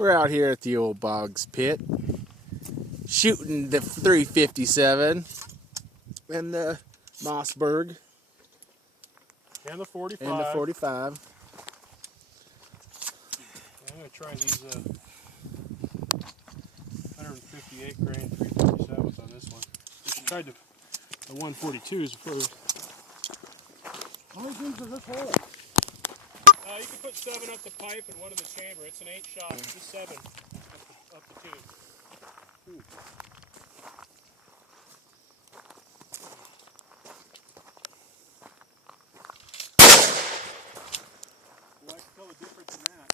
We're out here at the old Boggs pit, shooting the 357 and the Mossberg and the 45. and the 45. I'm going to try these 158 grain 357s on this one. I tried the 142s first. How many things does this hold? You can put 7 up the pipe and 1 in the chamber. It's an 8 shot, just 7 up the tube. Well, I can tell the difference in that.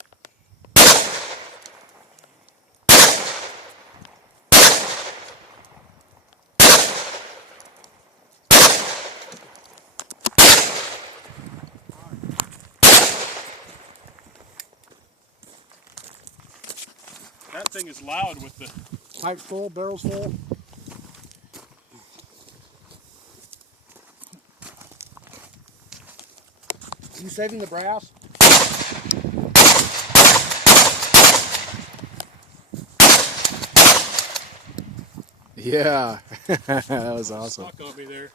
That thing is loud with the Pipe full, barrels full. You saving the brass? Yeah, that was awesome. stuck on me there.